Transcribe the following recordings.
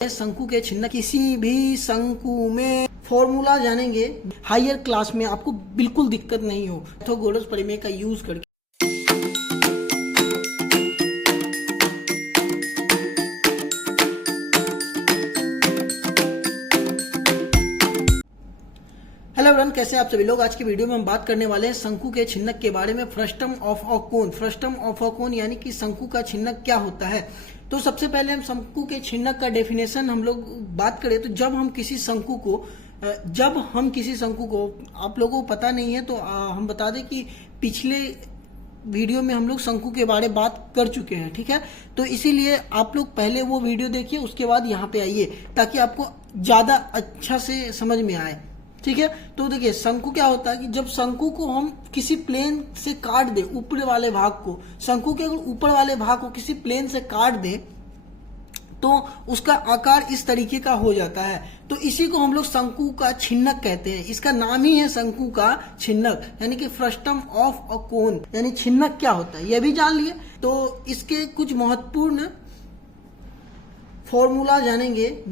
शंकु के छिन्न किसी भी शंकु में फॉर्मूला जानेंगे हायर क्लास में, आपको बिल्कुल दिक्कत नहीं हो पाइथागोरस प्रमेय का यूज करके। हेलो एवरीवन, कैसे आप सभी लोग। आज की वीडियो में हम बात करने वाले हैं शंकु के छिन्नक के बारे में। Frustum of a cone, frustum of a cone यानी कि शंकु का छिन्नक क्या होता है। तो सबसे पहले हम शंकु के छिन्नक का डेफिनेशन हम लोग बात करें तो जब हम किसी शंकु को आप लोगों को पता नहीं है तो हम बता दें कि पिछले वीडियो में हम लोग शंकु के बारे में बात कर चुके हैं, ठीक है। तो इसीलिए आप लोग पहले वो वीडियो देखिए, उसके बाद यहाँ पे आइए ताकि आपको ज्यादा अच्छा से समझ में आए, ठीक है। तो देखिए शंकु क्या होता है कि जब शंकु को हम किसी प्लेन से काट दे, ऊपर वाले भाग को, शंकु के अगर ऊपर वाले भाग को किसी प्लेन से काट दे तो उसका आकार इस तरीके का हो जाता है। तो इसी को हम लोग शंकु का छिन्नक कहते हैं। इसका नाम ही है शंकु का छिन्नक, यानी कि फ्रस्टम ऑफ अ कोन। यानी छिन्नक क्या होता है यह भी जान लिए। तो इसके कुछ महत्वपूर्ण फॉर्मूला जानेंगे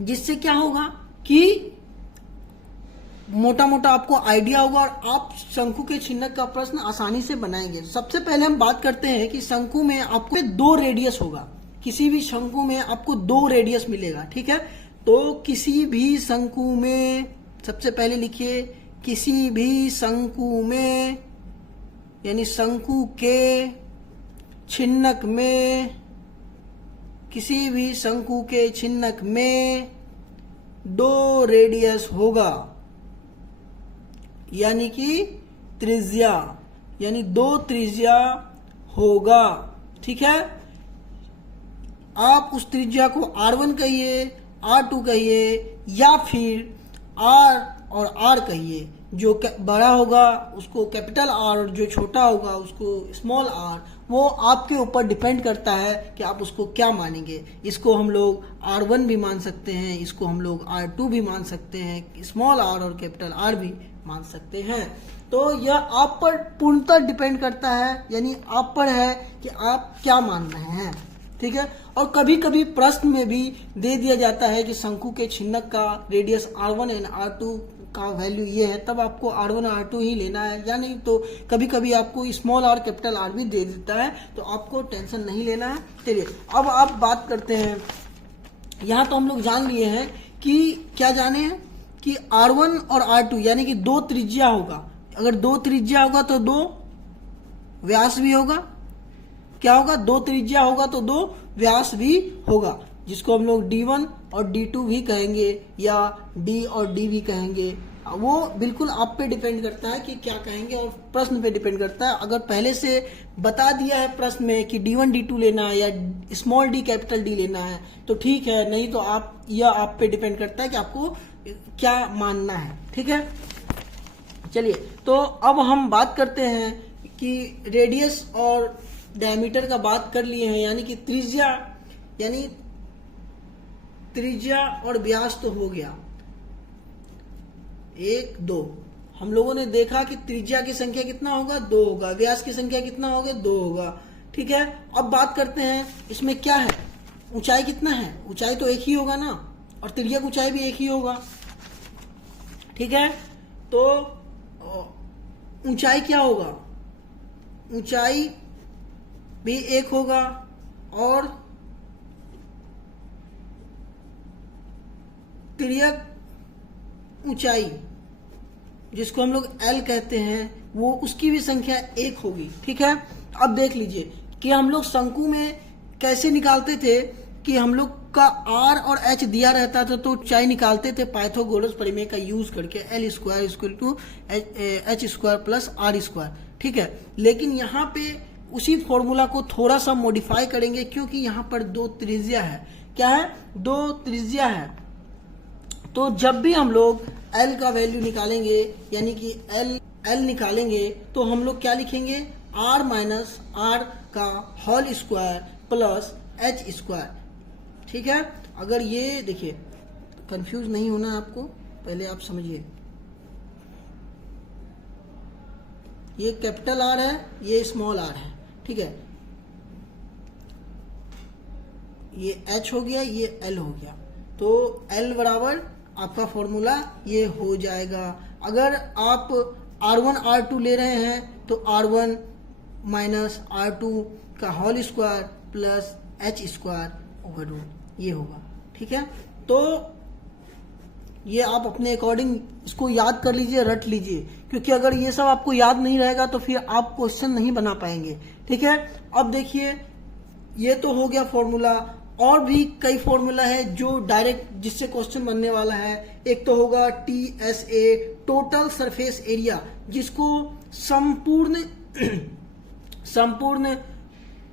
जिससे क्या होगा कि मोटा मोटा आपको आइडिया होगा और आप शंकु के छिन्नक का प्रश्न आसानी से बनाएंगे। सबसे पहले हम बात करते हैं कि शंकु में आपको 2 रेडियस होगा। किसी भी शंकु में आपको 2 रेडियस मिलेगा, ठीक है। तो किसी भी शंकु में, सबसे पहले लिखिए, किसी भी शंकु में यानी शंकु के छिन्नक में, किसी भी शंकु के छिन्नक में 2 रेडियस होगा, यानी कि त्रिज्या, यानी 2 त्रिज्या होगा, ठीक है। आप उस त्रिज्या को R1 कहिए, R2 कहिए या फिर R और R कहिए। जो बड़ा होगा उसको कैपिटल R और जो छोटा होगा उसको स्मॉल r, वो आपके ऊपर डिपेंड करता है कि आप उसको क्या मानेंगे। इसको हम लोग R1 भी मान सकते हैं, इसको हम लोग R2 भी मान सकते हैं, स्मॉल r और कैपिटल R भी मान सकते हैं। तो यह आप पर पूर्णतः डिपेंड करता है, यानी आप पर है कि आप क्या मान रहे हैं, ठीक है। और कभी कभी प्रश्न में भी दे दिया जाता है कि शंकु के छिन्नक का रेडियस R1 एंड R2 का वैल्यू ये है, तब आपको R1 R2 ही लेना है, या नहीं तो कभी कभी आपको स्मॉल r कैपिटल R भी दे देता है, तो आपको टेंशन नहीं लेना है। चलिए अब आप बात करते हैं। यहाँ तो हम लोग जान लिए हैं कि क्या जाने हैं कि R1 और R2 यानी कि 2 त्रिज्या होगा। अगर 2 त्रिज्या होगा तो 2 व्यास भी होगा। क्या होगा? 2 त्रिज्या होगा तो 2 व्यास भी होगा, जिसको हम लोग D1 और D2 भी कहेंगे या D और D भी कहेंगे। वो बिल्कुल आप पे डिपेंड करता है कि क्या कहेंगे और प्रश्न पे डिपेंड करता है। अगर पहले से बता दिया है प्रश्न में कि D1 D2 लेना है या स्मॉल d कैपिटल D लेना है तो ठीक है, नहीं तो आप पे डिपेंड करता है कि आपको क्या मानना है, ठीक है। चलिए तो अब हम बात करते हैं कि रेडियस और डायमीटर का बात कर लिए हैं, यानी कि त्रिज्या, यानी त्रिज्या और व्यास तो हो गया 1 2। हम लोगों ने देखा कि त्रिज्या की संख्या कितना होगा, 2 होगा, व्यास की संख्या कितना होगा, 2 होगा, ठीक है। अब बात करते हैं इसमें क्या है, ऊंचाई कितना है। ऊंचाई तो एक ही होगा ना, और तिर्यक ऊंचाई भी एक ही होगा, ठीक है। तो ऊंचाई क्या होगा, ऊंचाई भी एक होगा और तिर्यक ऊंचाई जिसको हम लोग L कहते हैं वो उसकी भी संख्या 1 होगी, ठीक है। अब देख लीजिए कि हम लोग शंकु में कैसे निकालते थे कि हम लोग का R और H दिया रहता था तो ऊंचाई निकालते थे पाइथागोरस प्रमेय का यूज करके, L square equal to H square plus R square, ठीक है। लेकिन यहाँ पे उसी फॉर्मूला को थोड़ा सा मॉडिफाई करेंगे क्योंकि यहाँ पर 2 त्रिज्या है। क्या है? 2 त्रिज्या है। तो जब भी हम लोग L का वैल्यू निकालेंगे, यानी कि L निकालेंगे, तो हम लोग क्या लिखेंगे, R माइनस R का whole square plus H square, ठीक है। अगर ये देखिए, कंफ्यूज नहीं होना है आपको, पहले आप समझिए, ये कैपिटल R है, ये स्मॉल r है, ठीक है। ये H हो गया, ये L हो गया, तो L बराबर आपका फॉर्मूला ये हो जाएगा। अगर आप R1 R2 ले रहे हैं तो R1 माइनस R2 का whole square plus H square over root ये होगा। ठीक है, तो ये आप अपने अकॉर्डिंग इसको याद कर लीजिए, रट लीजिए, क्योंकि अगर ये सब आपको याद नहीं रहेगा तो फिर आप क्वेश्चन नहीं बना पाएंगे। ठीक है, अब देखिए ये तो हो गया फॉर्मूला, और भी कई फॉर्मूला है जो डायरेक्ट जिससे क्वेश्चन बनने वाला है। एक तो होगा TSA, टोटल सरफेस एरिया, जिसको संपूर्ण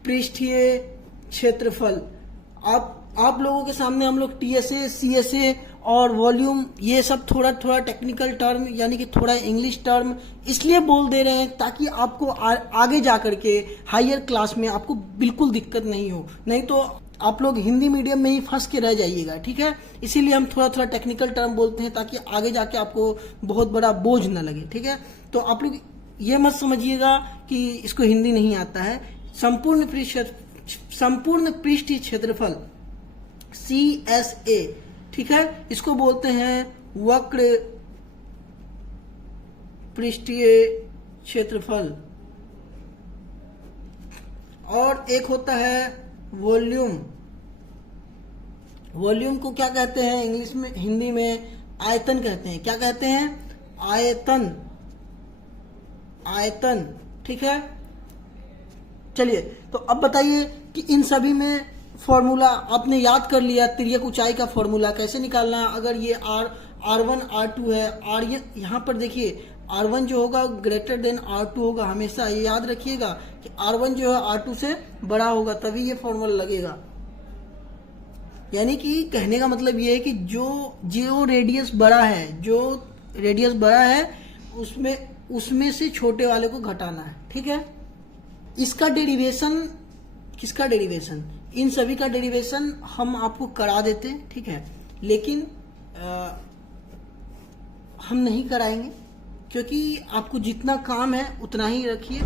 पृष्ठीय क्षेत्रफल। आप लोगों के सामने हम लोग TSA, CSA और वॉल्यूम ये सब थोड़ा थोड़ा टेक्निकल टर्म यानी कि थोड़ा इंग्लिश टर्म इसलिए बोल दे रहे हैं ताकि आपको आगे जा करके हायर क्लास में आपको बिल्कुल दिक्कत नहीं हो, नहीं तो आप लोग हिंदी मीडियम में ही फंस के रह जाइएगा। ठीक है, इसीलिए हम थोड़ा थोड़ा टेक्निकल टर्म बोलते हैं ताकि आगे जाके आपको बहुत बड़ा बोझ न लगे। ठीक है, तो आप लोग ये मत समझिएगा कि इसको हिंदी नहीं आता है। संपूर्ण पृष्ठीय क्षेत्रफल CSA, ठीक है, इसको बोलते हैं वक्र पृष्ठीय क्षेत्रफल। और एक होता है वॉल्यूम। वॉल्यूम को क्या कहते हैं इंग्लिश में, हिंदी में आयतन कहते हैं। क्या कहते हैं? आयतन। ठीक है, चलिए तो अब बताइए कि इन सभी में फॉर्मूला आपने याद कर लिया, तिर्यक ऊंचाई का फॉर्मूला कैसे निकालना है। अगर ये R1 R2 है, यहाँ पर देखिए R1 जो होगा ग्रेटर देन R2 होगा, हमेशा ये याद रखिएगा कि R1 जो है R2 से बड़ा होगा, तभी ये फॉर्मूला लगेगा। यानी कि कहने का मतलब ये है कि जो रेडियस बड़ा है उसमें से छोटे वाले को घटाना है। ठीक है, इसका डेरिवेशन, किसका डेरिवेशन, इन सभी का डेरिवेशन हम आपको करा देते हैं। ठीक है, लेकिन हम नहीं कराएंगे क्योंकि आपको जितना काम है उतना ही रखिए।